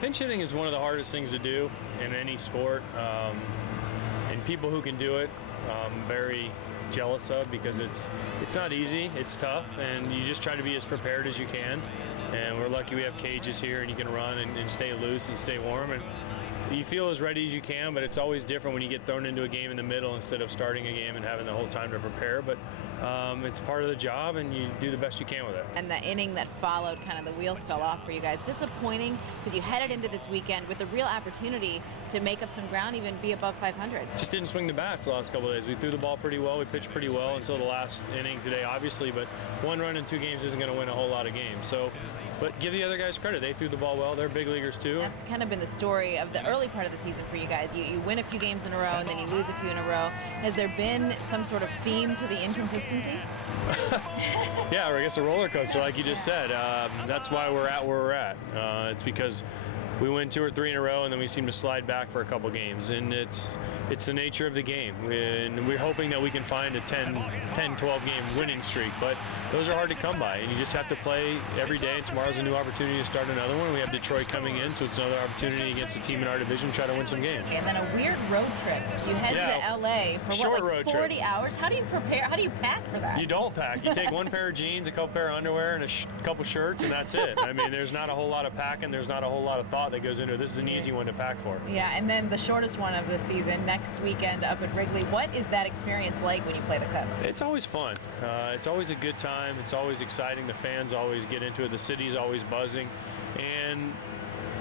Pinch hitting is one of the hardest things to do in any sport, and people who can do it, I'm very jealous of, because it's not easy, it's tough, and you just try to be as prepared as you can. And we're lucky we have cages here, and you can run and stay loose and stay warm. And you feel as ready as you can, but it's always different when you get thrown into a game in the middle instead of starting a game and having the whole time to prepare. But it's part of the job, and you do the best you can with it. And the inning that followed, kind of the wheels fell off for you guys. Disappointing, because you headed into this weekend with a real opportunity to make up some ground, even be above 500. Just didn't swing the bats the last couple of days. We threw the ball pretty well. We pitched pretty well until the last inning today, obviously, but 1 run in 2 games isn't going to win a whole lot of games. So, but give the other guys credit. They threw the ball well. They're big leaguers too. That's kind of been the story of the early part of the season for you guys. You win a few games in a row, and then you lose a few in a row. Has there been some sort of theme to the inconsistency? Yeah, I guess a roller coaster, like you just said. That's why we're at where we're at. It's because we win 2 or 3 in a row, and then we seem to slide back for a couple games, and it's the nature of the game. And we're hoping that we can find a 10, 12 game winning streak, but those are hard to come by, and you just have to play every day. Tomorrow's a new opportunity to start another one. We have Detroit coming in, so it's another opportunity against a team in our division to try to win some games. And then a weird road trip. You head to LA for short what, like 40 hours? How do you prepare? How do you pack for that? You don't pack. You take 1 pair of jeans, a couple pair of underwear, and a couple shirts, and that's it. I mean, there's not a whole lot of packing. There's not a whole lot of thought that goes into it. This is an easy one to pack for. Yeah, and then the shortest one of the season next weekend up at Wrigley. What is that experience like when you play the Cubs? It's always fun. It's always a good time. It's always exciting. The fans always get into it. The city's always buzzing, and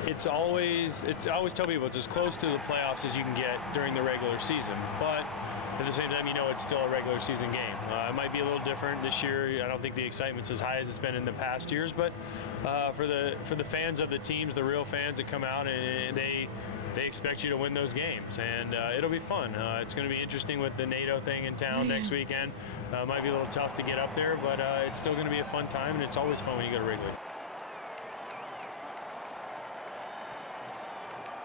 I always tell people it's as close to the playoffs as you can get during the regular season. But at the same time, you know it's still a regular season game. It might be a little different this year. I don't think the excitement's as high as it's been in the past years, but for the fans of the teams, the real fans that come out, and they expect you to win those games, and it'll be fun. It's going to be interesting with the NATO thing in town next weekend. Might be a little tough to get up there, but it's still going to be a fun time, and it's always fun when you go to Wrigley.